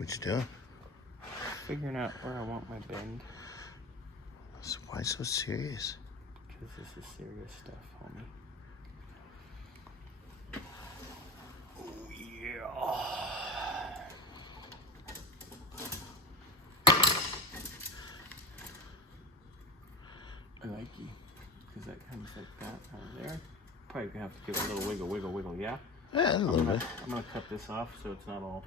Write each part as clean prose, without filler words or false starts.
What you doing? Figuring out where I want my bend. So why so serious? Because this is serious stuff, homie. Oh, yeah. I like you. Because that comes like that out there. Probably gonna have to give it a little wiggle, yeah? Yeah, a little bit. I'm gonna cut this off so it's not all.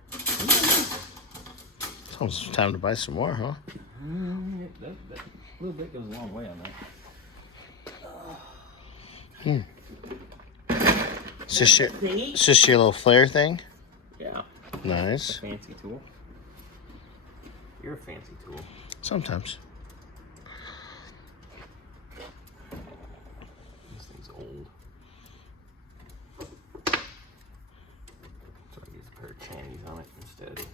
It's almost time to buy some more, huh? That little bit goes a long way on that. Is this your little flare thing? Yeah. Nice. A fancy tool. You're a fancy tool. Sometimes. This thing's old. So I use a pair of channies on it instead.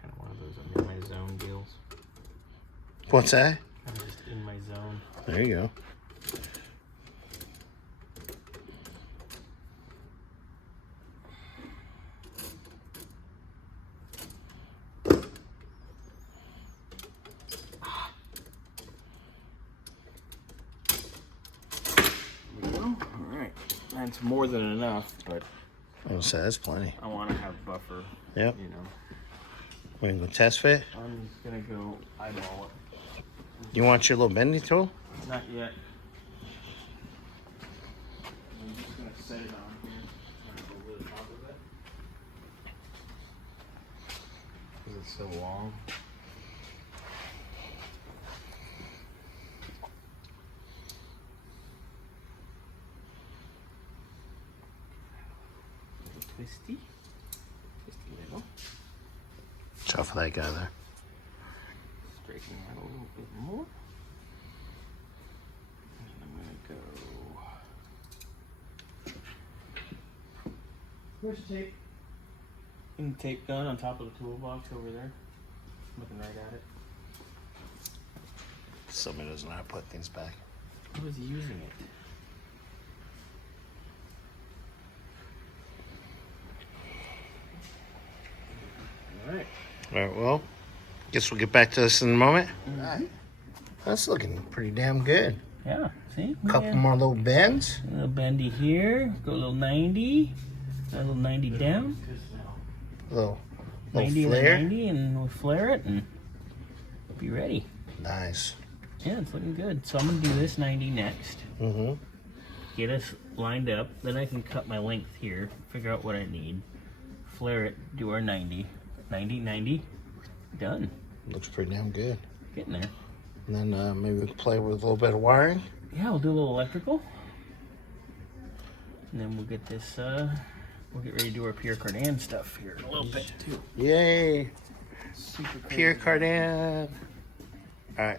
Kind of one of those I'm in my zone deals. What's that? I'm just in my zone. There you go. Alright, that's more than enough, but I was say that's plenty. I want to have buffer. Yep. You know, We can go test fit. I'm just gonna go eyeball it. You want your little bendy tool? Not yet. I'm just gonna set it on here. I'm gonna go over the top of it. Because it's so long. Twisty little. Watch out for that guy there. Straighten that a little bit more. And I'm gonna go. Where's the tape? And the tape gun on top of the toolbox over there. Looking right at it. Somebody doesn't know how to put things back. I was using it. Alright. All right, well, guess we'll get back to this in a moment. All right. That's looking pretty damn good. Yeah, see? Couple more little bends. A little bendy here. Go a little 90. A little 90 down. Little 90 flare. and 90, and we'll flare it and be ready. Nice. Yeah, it's looking good. So I'm going to do this 90 next. Mm-hmm. Get us lined up. Then I can cut my length here. Figure out what I need. Flare it. Do our 90. 90, 90. Done. Looks pretty damn good. Getting there. And then maybe we can play with a little bit of wiring. Yeah, we'll do a little electrical. And then we'll get this, we'll get ready to do our Pierre Cardin stuff here in a little bit too. Yay. Super crazy. Pierre Cardin. All right.